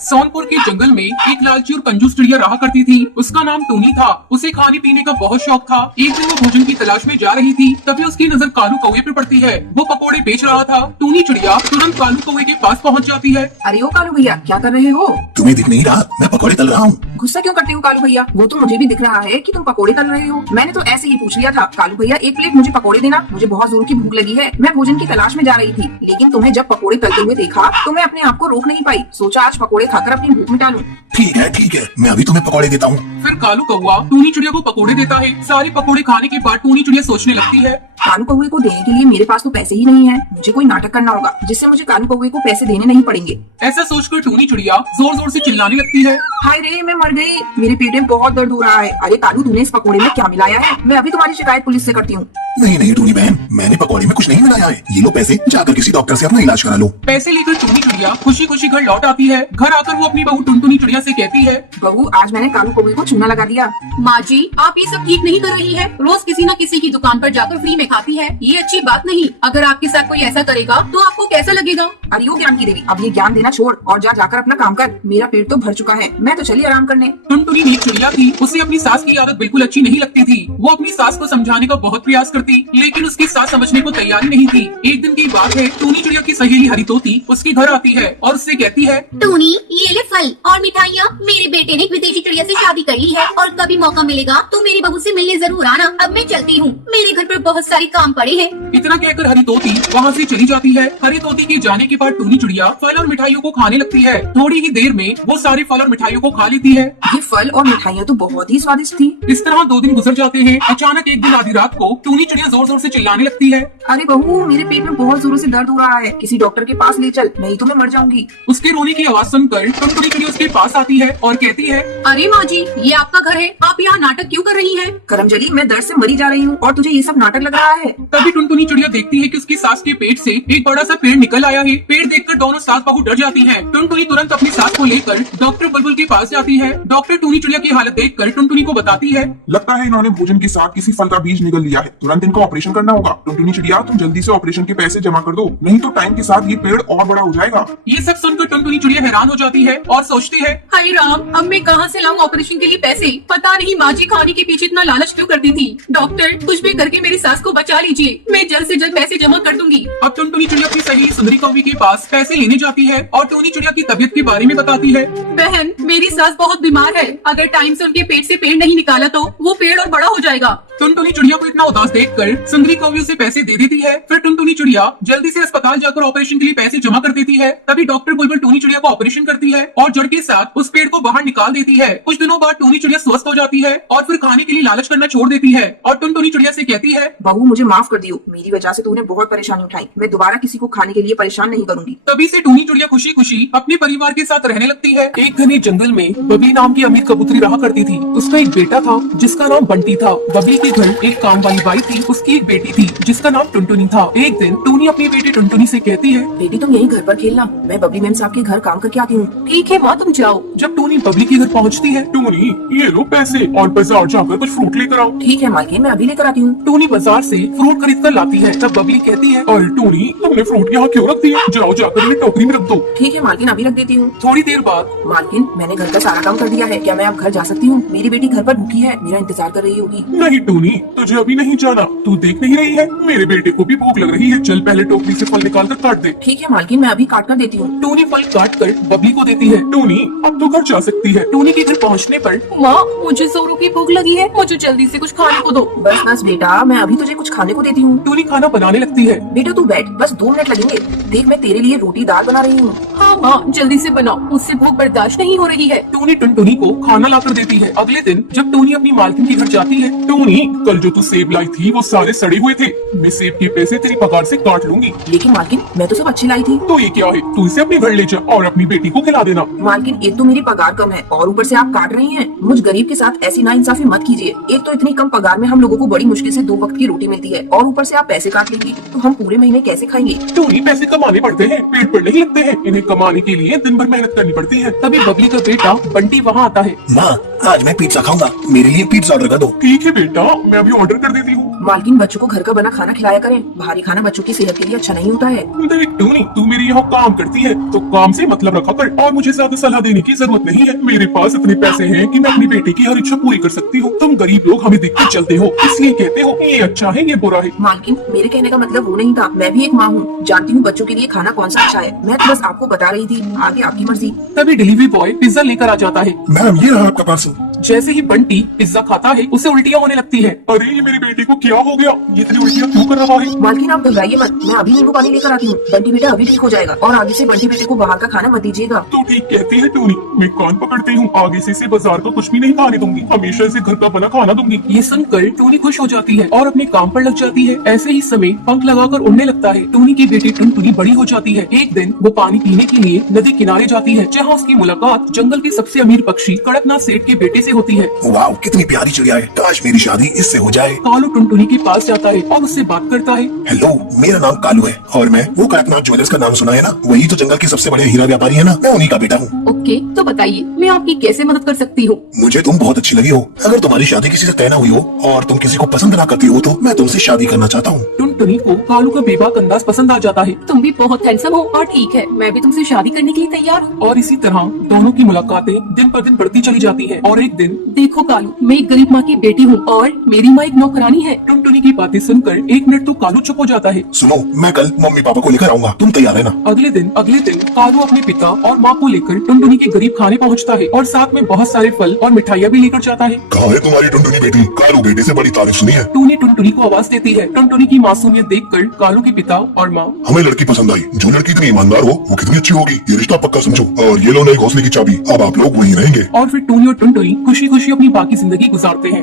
सोनपुर के जंगल में एक लालची और कंजूस चिड़िया रहा करती थी। उसका नाम टूनी था। उसे खाने पीने का बहुत शौक था। एक दिन वो भोजन की तलाश में जा रही थी, तभी उसकी नजर कालू कौवे पे पड़ती है। वो पकोड़े बेच रहा था। टूनी चिड़िया तुरंत कालू कौवे के पास पहुंच जाती है। अरे ओ कालू भैया, क्या कर रहे हो? तुम्हें दिख नहीं रहा? मैं पकौड़े तल रहा हूँ। गुस्सा क्यों करते हो कालू भैया? वो तो मुझे भी दिख रहा है कि तुम पकोड़े तल रहे हो। मैंने तो ऐसे ही पूछ लिया था। कालू भैया, एक प्लेट मुझे पकोड़े देना, मुझे बहुत जोर की भूख लगी है। मैं भोजन की तलाश में जा रही थी, लेकिन तुम्हें जब पकोड़े तलते हुए देखा तो मैं अपने आप को रोक नहीं पाई। सोचा आज पकोड़े खाकर अपनी भूख मिटा लूं। ठीक है, मैं अभी तुम्हें पकौड़े देता हूँ। फिर कालू कौवा टूनी चिड़िया को पकोड़े देता है। सारे पकोड़े खाने के बाद टूनी चिड़िया सोचने लगती है, कालू कौवे को देने के लिए मेरे पास तो पैसे ही नहीं है। मुझे कोई नाटक करना होगा जिससे मुझे कालू कौवे को पैसे देने नहीं पड़ेंगे। ऐसा सोचकर टूनी चिड़िया जोर जोर से चिल्लाने लगती है। हाय रे, मैं मर गई, मेरे पेट में बहुत दर्द हो रहा है। अरे कालू, तूने इस पकोड़े में क्या मिलाया है? मैं अभी तुम्हारी शिकायत पुलिस से करती हूँ। नहीं टूनी बहन, मैंने पकौड़े में कुछ नहीं मिलाया है। ये लो पैसे, जाकर किसी डॉक्टर से अपना इलाज करा लो। पैसे लेकर टूनी चिड़िया खुशी खुशी घर लौट आती है। घर आकर वो अपनी बहू टुनटुनी चिड़िया से कहती है, बहू, आज मैंने कालू कौवे को चूना लगा दिया। माँ जी, आप ये सब ठीक नहीं कर रही है। रोज किसी न किसी की दुकान पर जाकर फ्री में खाती है, ये अच्छी बात नहीं। अगर आपके साथ कोई ऐसा करेगा तो आपको कैसा लगेगा? अरे ओ ज्ञान की देवी, अब ये ज्ञान देना छोड़ और जाकर अपना काम कर। मेरा पेट तो भर चुका है, मैं तो चली आराम करने। टुनटुनी नीक चिड़िया थी। उसे अपनी सास की आदत बिल्कुल अच्छी नहीं लगती थी। वो अपनी सास को समझाने का बहुत प्रयास करती, लेकिन उसकी सास समझने को तैयार नहीं थी। एक दिन की बात है, टूनी चिड़िया की सहेली हरी तोती उसके घर आती है और उससे कहती है, टूनी, ये ले फल और मिठाइयाँ। मेरे बेटे ने एक विदेशी चिड़िया से शादी कर ली है और कभी मौका मिलेगा तो मेरी बहू से मिलने जरूर आना। अब मैं चलती हूँ, मेरे घर पर बहुत सारे काम पड़े हैं। इतना कहकर हरी तोती वहाँ से चली जाती है। हरी तोती के जाने के बाद टूनी चिड़िया फल और मिठाइयों को खाने लगती है। थोड़ी ही देर में वो सारे फल और मिठाइयों को खा लेती है। ये फल और मिठाइयाँ तो बहुत ही स्वादिष्ट थी। इस तरह 2 दिन गुजर जाते हैं। अचानक एक दिन आधी रात को टूनी चिड़िया जोर जोर से चिल्लाने लगती है, अरे बहू, मेरे पेट में बहुत जोरों से दर्द हो रहा है, किसी डॉक्टर के पास ले चल, नहीं तो मैं मर जाऊंगी। उसके रोने की आवाज सुनकर टुनटुनी चिड़िया उसके पास आती है और कहती है, अरे माँ जी, ये आपका घर है, आप यहाँ नाटक क्यों कर रही हैं? करमजली, मैं दर्द से मरी जा रही हूँ और तुझे ये सब नाटक लग रहा है। तभी टुनटुनी चिड़िया देखती है कि उसकी सास के पेट से एक बड़ा सा पेड़ निकल आया है। पेड़ देखकर दोनों सास बहू डर जाती हैं। टुनटुनी तुरंत अपनी सास को लेकर डॉक्टर बुलबुल के पास जाती है। डॉक्टर टूनी चिड़िया की हालत देखकर टुनटुनी को बताती है, लगता है इन्होंने भोजन के साथ किसी फल का बीज निगल लिया है। तुरंत इनको ऑपरेशन करना होगा। टुनटुनी चिड़िया, तुम जल्दी से ऑपरेशन के पैसे जमा कर दो, नहीं तो टाइम के साथ ये पेड़ और बड़ा हो जाएगा। ये सब सुनकर टुनटुनी चिड़िया हैरान हो जाती है और सोचती है, हाय राम, अब मैं कहाँ से लाऊं ऑपरेशन के लिए पैसे? पता नहीं माँ जी खाने के पीछे इतना लालच क्यों करती थी। डॉक्टर, कुछ भी करके मेरी सास को बचा लीजिए, मैं जल्द से जल्द पैसे जमा कर दूंगी। अब टुनटुनी चिड़िया अपनी सहेली सुंदरी कौवी के पास पैसे लेने जाती है और टूनी चिड़िया की तबीयत के बारे में बताती है। बहन, मेरी सास बहुत बीमार है, अगर टाइम से उनके पेट से पेड़ नहीं निकाला तो वो पेड़ और बड़ा हो जाएगा। टुनटुनी चिड़िया को इतना उदास देखकर सुंदरी कौवी उसे पैसे दे देती है। फिर टुनटुनी चिड़िया जल्दी से अस्पताल जाकर ऑपरेशन के लिए पैसे जमा कर देती है। तभी डॉक्टर बुलबुल टूनी चिड़िया को ऑपरेशन करती है और जड़ के साथ उस पेड़ को बाहर निकाल देती है। कुछ दिनों बाद टूनी चिड़िया स्वस्थ हो जाती है और फिर खाने के लिए लालच करना छोड़ देती है और टुनटुनी चिड़िया से कहती है, बहू, मुझे माफ कर दियो, मेरी वजह से तूने बहुत परेशानी उठाई। मैं दोबारा किसी को खाने के लिए परेशान नहीं करूंगी। तभी से टूनी चिड़िया खुशी खुशी अपने परिवार के साथ रहने लगती है। एक घने जंगल में बबली नाम की अमीर कबूतरी रहा करती थी। उसका एक बेटा था जिसका नाम बंटी था। बबली के घर एक काम वाली बाई थी, उसकी एक बेटी थी जिसका नाम टुनटुनी था। एक दिन टूनी अपनी बेटी टुनटुनी से कहती है, बेटी, तुम यही घर पर खेलना, मैं बबली मैम साहब के घर काम करके आती हूँ। ठीक है माँ, तुम जाओ। जब टूनी बबली के घर पहुँचती है, टूनी, ये लो पैसे और बाजार जाकर कुछ फ्रूट लेकर आओ। ठीक है मालकिन, मैं अभी लेकर आती हूँ। टूनी बाजार से फ्रूट खरीद कर लाती है। तब बबली कहती है, अरे टूनी, तुमने फ्रूट यहाँ क्यों रख दिया? जाओ जाकर इन्हें टोकरी में रख दो। ठीक है मालकिन, अभी रख देती हूँ। थोड़ी देर बाद, मालकिन, मैंने घर का सारा काम कर दिया है, क्या मैं अब घर जा सकती हूँ? मेरी बेटी घर पर भूखी है, मेरा इंतजार कर रही होगी। नहीं टूनी, तुझे अभी नहीं जाना, तू देख नहीं रही है मेरे बेटे को भी भूख लग रही है। चल पहले टोकरी से फल निकाल कर काट दे। ठीक है मालकिन, मैं अभी काट कर देती हूँ। टूनी फल काट कर बबली को देती है। टूनी, अब तो घर जा सकती है। टूनी के घर पहुँचने पर, माँ, मुझे जोरों की भूख लगी है, मुझे जल्दी से कुछ खाने को दो। बस बस बेटा, मैं अभी तुझे कुछ खाने को देती हूँ। टूनी खाना बनाने लगती है। बेटा तू बैठ, बस 2 मिनट लगेंगे। देख, मैं तेरे लिए रोटी दाल बना रही हूँ। हाँ माँ, जल्दी से बनाओ, मुझसे भूख बर्दाश्त नहीं हो रही है। टूनी टुनटुनी को खाना लाकर देती है। अगले दिन जब टूनी अपनी मालकिन के घर जाती है, टूनी, कल जो तू सेब लाई थी वो सारे सड़े हुए थे। मैं सेब के पैसे तेरी पगार से काट लूंगी। लेकिन मालकिन, मैं तो सब अच्छी लाई थी। तो ये क्या है? तू इसे अपने घर ले जा और अपनी बेटी को खिला देना। मालकिन, एक तो मेरी पगार कम है और ऊपर से आप काट रही हैं। मुझ गरीब के साथ ऐसी नाइंसाफी मत कीजिए। एक तो इतनी कम पगार में हम लोगों को बड़ी मुश्किल से 2 वक्त की रोटी मिलती है और ऊपर से आप पैसे काट लेंगी, तो हम पूरे महीने कैसे खाएंगे? टूनी, पैसे कमाने पड़ते हैं, पेट पर नहीं लगते हैं। इन्हें कमाने के लिए दिन भर मेहनत करनी पड़ती है। तभी बबली का बेटा बंटी वहाँ आता है। माँ, आज मैं पिज्जा खाऊंगा, मेरे लिए पिज्जा ऑर्डर कर दो। ठीक है बेटा, मैं अभी ऑर्डर कर देती हूँ। मालकिन बच्चों को घर का बना खाना खिलाया करें, बाहरी खाना बच्चों की सेहत के लिए अच्छा नहीं होता है। देख टूनी, तू मेरे यहाँ काम करती है तो काम से मतलब रखा कर और मुझे ज्यादा सलाह देने की जरूरत नहीं है। मेरे पास इतने पैसे हैं कि मैं अपनी बेटी की हर इच्छा पूरी कर सकती हूँ। तुम गरीब लोग हमें देखकर चलते हो, इसलिए कहते हो ये अच्छा है ये बुरा है। मालकिन मेरे कहने का मतलब वो नहीं था, मैं भी एक माँ हूँ, जानती हूँ बच्चों के लिए खाना कौन सा अच्छा है। मैं तो बस आपको बता रही थी, आगे आपकी मर्जी। तभी डिलीवरी बॉय पिज्जा लेकर आ जाता है। मैम ये रहा आपका पार्सल। जैसे ही बंटी पिज्जा खाता है उसे उल्टियाँ होने लगती है। अरे ये मेरी बेटी को क्या हो गया, ये इतनी उल्टियाँ क्यों कर रहा है? मालकिन आप घबराइए मत, मैं अभी नींबू पानी लेकर आती हूँ। बंटी बेटा अभी ठीक हो जाएगा और आगे से बंटी बेटे को बाहर का खाना मत दीजिएगा। तो ठीक कहती है टूनी, मैं कान पकड़ती हूँ, आगे से इसे बाजार का कुछ भी नहीं खाने दूंगी, हमेशा इसे घर का बना खाना दूंगी। ये सुनकर टूनी खुश हो जाती है और अपने काम पर लग जाती है। ऐसे ही समय पंख लगाकर उड़ने लगता है। टूनी की बेटी टुनटुनी बड़ी हो जाती है। एक दिन वो पानी पीने के लिए नदी किनारे जाती है, जहाँ उसकी मुलाकात जंगल के सबसे अमीर पक्षी कड़कनाथ सेठ के बेटे से होती है। वाह कितनी प्यारी चिड़िया है, काश मेरी शादी इससे हो जाए। कालू टुनटुनी के पास जाता है और उससे बात करता है। हेलो, मेरा नाम कालू है और मैं वो कड़कनाथ ज्वेलर्स का नाम सुना है ना, वही तो जंगल के सबसे बड़े हीरा व्यापारी है ना, मैं उन्हीं का बेटा हूँ। ओके, तो बताइए मैं आपकी कैसे मदद कर सकती हूँ? मुझे तुम बहुत अच्छी लगी हो। अगर तुम्हारी शादी किसी से तय न हुई हो और तुम किसी को पसंद ना करती हो तो मैं तुमसे शादी करना चाहता हूँ। टुनटुनी को कालू का बेबाक अंदाज पसंद आ जाता है। तुम भी बहुत हैंडसम हो और ठीक है, मैं भी तुमसे शादी करने के लिए तैयार हूँ। और इसी तरह दोनों की मुलाकातें दिन पर दिन बढ़ती चली जाती है। और एक दिन देखो कालू, मैं एक गरीब माँ की बेटी हूँ और मेरी माँ एक नौकरानी है। टुनटुनी की बातें सुनकर एक मिनट तो कालू चुप हो जाता है। सुनो, मैं कल मम्मी पापा को लेकर आऊंगा, तुम तैयार है ना? अगले दिन कालू अपने पिता और माँ को लेकर टुनटुनी के गरीब खाने पहुँचता है और साथ में बहुत सारे फल और मिठाइयाँ भी लेकर जाता है। कहाँ है तुम्हारी टुनटुनी बेटी? कालू बेटे से बड़ी तारीफ सुनी है। टूनी टुनटुनी को आवाज देती है। टुनटुनी की मासूमियत देखकर कालू के पिता और माँ हमें लड़की पसंद आई, जो लड़की इतनी ईमानदार हो वो कितनी अच्छी होगी, ये रिश्ता पक्का समझो। और ये लो नई घोंसले की चाबी, अब आप लोग वहीं रहेंगे। और फिर टूनी और टुनटुनी खुशी खुशी अपनी बाकी जिंदगी गुजारते हैं।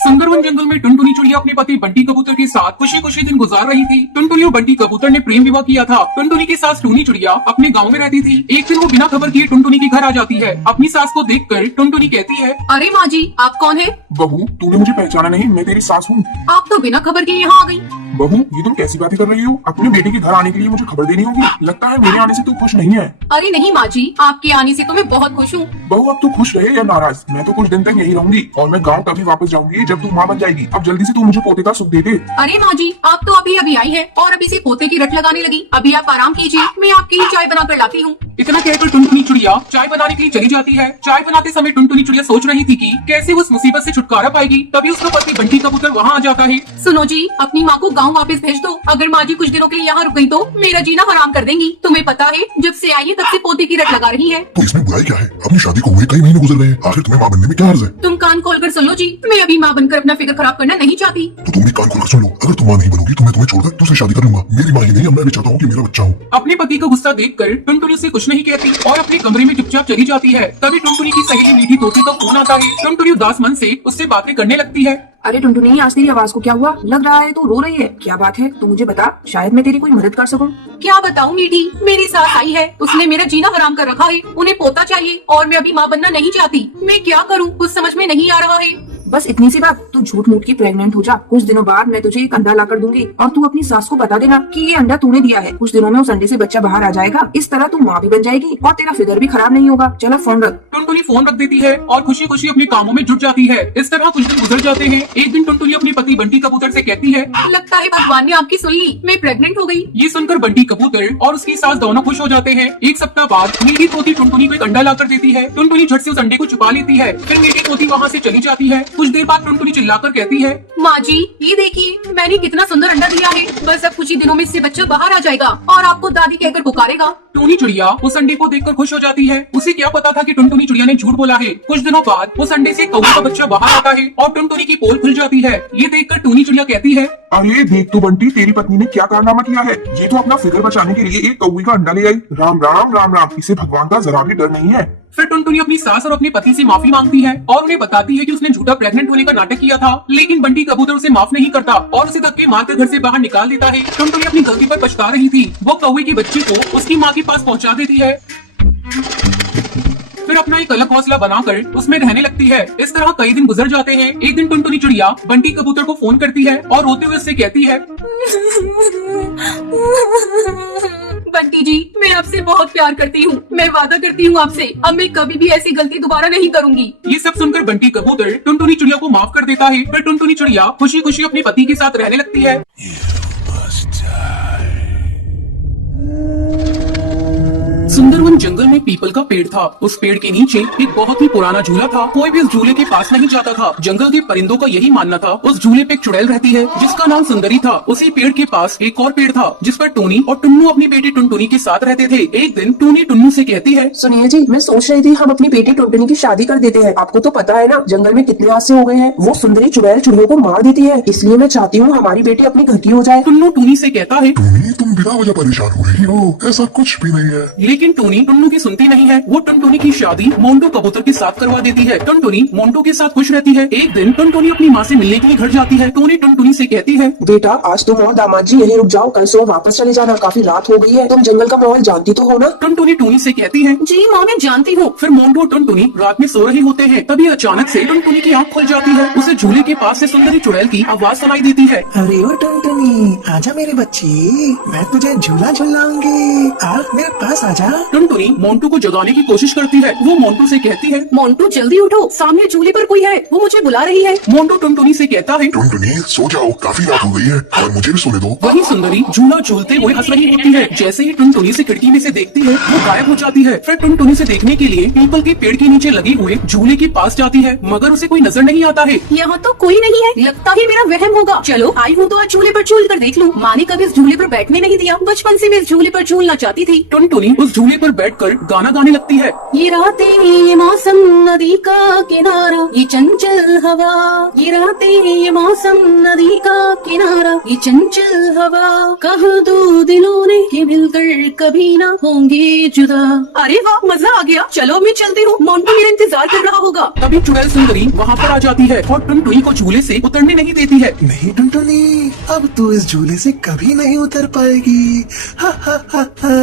सुंदरवन जंगल में टुनटुनी चिड़िया अपने पति बंटी कबूतर के साथ खुशी खुशी दिन गुजार रही थी। टुनटुनी और बंटी कबूतर ने प्रेम विवाह किया था। टुनटुनी की सास टूनी चिड़िया अपने गांव में रहती थी। एक दिन वो बिना खबर किए टुनटुनी के घर आ जाती है। अपनी सास को देखकर टुनटुनी कहती है, अरे माँ जी, आप कौन है? बहू, तूने मुझे पहचाना नहीं, मैं तेरी सास हूँ। आप तो बिना खबर के यहाँ आ गई। बहू, ये तुम कैसी बातें कर रही हो? अपने बेटे के घर आने के लिए मुझे खबर देनी होगी। लगता है मेरे आने से तू खुश नहीं है। अरे नहीं माँ जी, आपके आने से तो मैं बहुत खुश हूँ। बहू, अब तू खुश रहे या नाराज, मैं तो कुछ दिन तक यही रहूंगी और मैं गांव तभी वापस जाऊंगी जब तू माँ बन जाएगी। अब जल्दी से तू मुझे पोते का सुख दे दे। अरे माँ जी, आप तो अभी अभी आई है और अभी से पोते की रट लगाने लगी। अभी आप आराम कीजिए, मैं आपके लिए चाय बना कर लाती हूँ। इतना कहकर टुनटुनी चिड़िया चाय बनाने के लिए चली जाती है। चाय बनाते समय टुनटुनी चिड़िया सोच रही थी कि कैसे उस मुसीबत से छुटकारा पाएगी। तभी उसका पति बंटी कबूतर वहाँ आ जाता है। सुनो जी, अपनी माँ को गाँव वापस भेज दो। अगर माँ जी कुछ दिनों के लिए यहाँ रुक गई तो मेरा जीना हराम कर देंगी। तुम्हें पता है, जब से आई है तब से पोते की रट लगा रही है। तो इसमें बुराई क्या है? अपनी शादी को हुए कई महीने गुजर गए हैं, आखिर तुम्हें माँ बनने में क्या अर्ज है? तुम कान खोलकर सुन लो जी, मैं अभी माँ बनकर अपना फिक्र खराब करना नहीं चाहती। तो तुम भी कान खोलकर सुन लो, अगर तुम माँ नहीं बनोगी तो मैं तुम्हें छोड़कर तुमसे शादी कर लूंगा। मेरी माँ ही नहीं, मैं भी चाहता हूँ कि मेरा बच्चा हो। अपने पति का गुस्सा देखकर टुनटुनी से कुछ नहीं कहती और अपने कमरे में चुपचाप चली जाती है। तभी टुनटुनी की सहेली मीठी तोते का फोन आता है। टुनटुनी उदास मन से उससे बातें करने लगती है। अरे टुनटुनी, आज तेरी आवाज को क्या हुआ? लग रहा है तू रो रही है। क्या बात है, तू मुझे बता, शायद मैं तेरी कोई मदद कर सकूं। क्या बताऊं मीठी, मेरी सास आई है, उसने मेरा जीना हराम कर रखा है। उन्हें पोता चाहिए और मैं अभी माँ बनना नहीं चाहती। मैं क्या करूं, कुछ समझ में नहीं आ रहा है। बस इतनी सी बात, तू झूठ मूठ की प्रेग्नेंट हो जा। कुछ दिनों बाद मैं तुझे एक अंडा लाकर दूंगी और तू अपनी सास को बता देना कि ये अंडा तूने दिया है। कुछ दिनों में उस अंडे से बच्चा बाहर आ जाएगा। इस तरह तू माँ भी बन जाएगी और तेरा फिगर भी खराब नहीं होगा। चलो फोन रख। टुनटुनी फोन रख देती है और खुशी खुशी अपने कामों में जुट जाती है। इस तरह कुछ दिन गुजर जाते हैं। एक दिन टुनटुनी अपने पति बंटी कबूतर से कहती है, लगता है भगवान ने आपकी सुन ली, मैं प्रेग्नेंट हो गई। ये सुनकर बंटी कबूतर और उसकी सास दोनों खुश हो जाते हैं। एक सप्ताह बाद मीठी तोती टुनटुनी को एक अंडा लाकर देती है। टुनटुनी झट से उस अंडे को छुपा लेती है। फिर मीठी तोती वहाँ से चली जाती है। कुछ देर बाद टुनटुनी चिल्लाकर कहती है, माँ जी, ये देखिए, मैंने कितना सुंदर अंडा दिया है। बस अब कुछ ही दिनों में इससे बच्चा बाहर आ जाएगा और आपको दादी कहकर पुकारेगा। टूनी चिड़िया उस अंडे को देखकर खुश हो जाती है। उसे क्या पता था कि टुनटुनी चिड़िया ने झूठ बोला है। कुछ दिनों बाद उस अंडे से कौवे का बच्चा बाहर आता है और टुनटुनी की पोल खुल जाती है। ये देखकर टूनी चिड़िया कहती है, अरे देख तो बंटी, तेरी पत्नी ने क्या कारनामा किया है। ये तो अपना फिगर बचाने के लिए एक कौवे का अंडा ले आई। राम राम राम राम, इसे भगवान का जरा भी डर नहीं है। फिर टुनटुनी अपनी सास और अपने पति से माफी मांगती है और उन्हें बताती है कि उसने झूठा प्रेग्नेंट होने का नाटक किया था। लेकिन बंटी कबूतर उसे माफ नहीं करता और उसे धक्के मारकर घर से बाहर निकाल देता है। टुनटुनी अपनी गलती पर पछता रही थी। वो कौवे के बच्चे को उसकी माँ के पास पहुँचा देती है। फिर अपना एक अलग घोंसला बनाकर उसमें रहने लगती है। इस तरह कई दिन गुजर जाते हैं। एक दिन टुनटुनी चिड़िया बंटी कबूतर को फोन करती है और रोते हुए उससे कहती है, बंटी जी, मैं आपसे बहुत प्यार करती हूँ। मैं वादा करती हूँ आपसे, अब मैं कभी भी ऐसी गलती दोबारा नहीं करूँगी। ये सब सुनकर बंटी कबूतर टुनटुनी चिड़िया को माफ कर देता है। फिर टुनटुनी चिड़िया खुशी खुशी अपने पति के साथ रहने लगती है। सुंदरवन जंगल में पीपल का पेड़ था। उस पेड़ के नीचे एक बहुत ही पुराना झूला था। कोई भी उस झूले के पास नहीं जाता था। जंगल के परिंदों का यही मानना था। उस झूले पे एक चुड़ैल रहती है जिसका नाम सुंदरी था। उसी पेड़ के पास एक और पेड़ था जिस पर टूनी और टुन्नू अपनी बेटी टुनटुनी के साथ रहते थे। एक दिन टूनी टुन्नू से कहती है, सुनिए जी, मैं सोच रही थी हम अपनी बेटी टुनटुनी की शादी कर देते हैं। आपको तो पता है ना जंगल में कितने हादसे हो गए हैं। वो सुंदरी चुड़ैल चिड़ियों को मार देती है, इसलिए मैं चाहती हूँ हमारी बेटी अपनी घर की हो जाए। टुन्नू टूनी से कहता है, टूनी, तुम बिना वजह परेशान हो रही हो, ऐसा कुछ भी नहीं है। लेकिन टूनी टुन्नू की सुनती नहीं है। वो टुनटुनी की शादी मोंटू कबूतर के साथ करवा देती है। टुनटुनी मोंटू के साथ खुश रहती है। एक दिन टुनटुनी अपनी माँ से मिलने के लिए घर जाती है। टूनी टुनटुनी से कहती है, बेटा आज तुम और दामाद जी यहीं रुक जाओ, कल सुबह वापस चले जाना, काफी रात हो गई है। तुम जंगल का माहौल जानती तो हो ना। टुनटुनी टूनी से कहती है, जी माँ, मैं जानती हूँ। फिर मोंटू और टुनटुनी रात में सो रहे होते हैं। तभी अचानक से टुनटुनी की आंख खुल जाती है। उसे झूले के पास से सुंदरी चुड़ैल की आवाज सुनाई देती है। अरे ओ टुनटुनी, आजा मेरे बच्ची, मैं तुझे झूला झुलाऊंगी, आ मेरे पास आजा। टुनटुनी मोंटू को जगाने की कोशिश करती है। वो मोंटू से कहती है, मोंटू जल्दी उठो, सामने झूले पर कोई है, वो मुझे बुला रही है। मोंटू टुनटुनी से कहता है, टुनटुनी सो जाओ, काफी रात हो गई है और मुझे भी सोने दो। वही सुंदरी झूला झूलते हुए हंस रही होती है। जैसे ही टुनटुनी से खिड़की में से देखती है वो गायब हो जाती है। फिर टुनटुनी से देखने के लिए पीपल के पेड़ के नीचे लगे हुए झूले के पास जाती है, मगर उसे कोई नजर नहीं आता है। यहाँ तो कोई नहीं है, लगता ही मेरा वहम होगा। चलो आई हूँ तो आज झूले पर झूल कर देख लूँ। माँ ने कभी इस झूले पर बैठने नहीं दिया, बचपन से मैं इस झूले पर झूलना चाहती थी। टुनटुनी उस झूले पर बैठकर गाना गाने लगती है। ये रातें, ये मौसम, नदी का किनारा, ये चंचल हवा। ये रातें, ये मौसम, नदी का किनारा, ये चंचल हवा। कह दो दिलों ने कि मिलकर कभी ना होंगे जुदा। अरे वाह, मजा आ गया। चलो मैं चलती हूँ, मोंटू मेरा इंतजार कर रहा होगा। तभी चुड़ैल सुंदरी वहाँ पर आ जाती है और टुनटुनी को झूले से उतरने नहीं देती है। नहीं टुनटुनी, अब तू इस झूले से कभी नहीं उतर पाएगी। हा हा हा हा,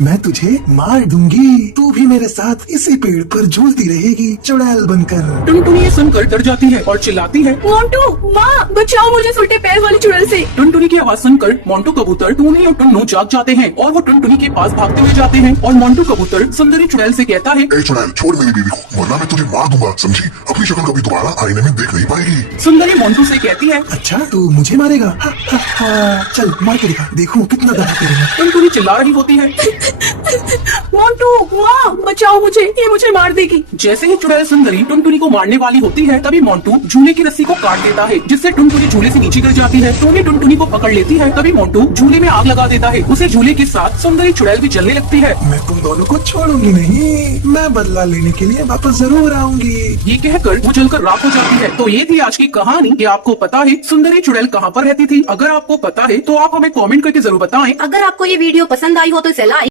मैं तुझे मार दूंगी। तू भी मेरे साथ इसी पेड़ पर झूलती रहेगी चुड़ैल बनकर। टुनटुनी ये सुनकर डर जाती है और चिल्लाती है, मोंटू, माँ बचाओ मुझे उल्टे पैर वाली चुड़ैल से। टुनटुनी की आवाज सुनकर मोंटू कबूतर, टूनी और टुन्नू जाग जाते हैं और वो टुनटुनी के पास भागते हुए जाते हैं। और मोंटू कबूतर सुंदरी चुड़ैल से कहता है, ए चुड़ैल, छोड़ मेरी बीवी को, वरना मैं तुझे मार दूंगा, समझी? अपनी शक्ल कभी दोबारा आईने में देख नहीं पाएगी। सुंदरी मोंटू से कहती है, अच्छा तू मुझे मारेगा? हा हा हा, चल मार के दिखा, देखूं कितना दम है तेरे में। टुनटुनी चिल्ला रही होती है। मोंटू, माँ बचाओ मुझे, ये मुझे मार देगी। जैसे ही चुड़ैल सुंदरी टुनटुनी को मारने वाली होती है तभी मोंटू झूले की रस्सी को काट देता है, जिससे टुनटुनी झूले से नीचे गिर जाती है। टूनी टुनटुनी को पकड़ लेती है। तभी मोंटू झूले में आग लगा देता है। उसे झूले के साथ सुंदरी चुड़ैल भी जलने लगती है। मैं तुम दोनों को छोड़ूंगी नहीं, मैं बदला लेने के लिए वापस जरूर आऊंगी। ये कहकर वो जलकर राख हो जाती है। तो ये थी आज की कहानी कि आपको पता है सुंदरी चुड़ैल कहाँ पर रहती थी। अगर आपको पता है तो आप हमें कमेंट करके जरूर बताएं। अगर आपको ये वीडियो पसंद आई हो तो इसे लाइक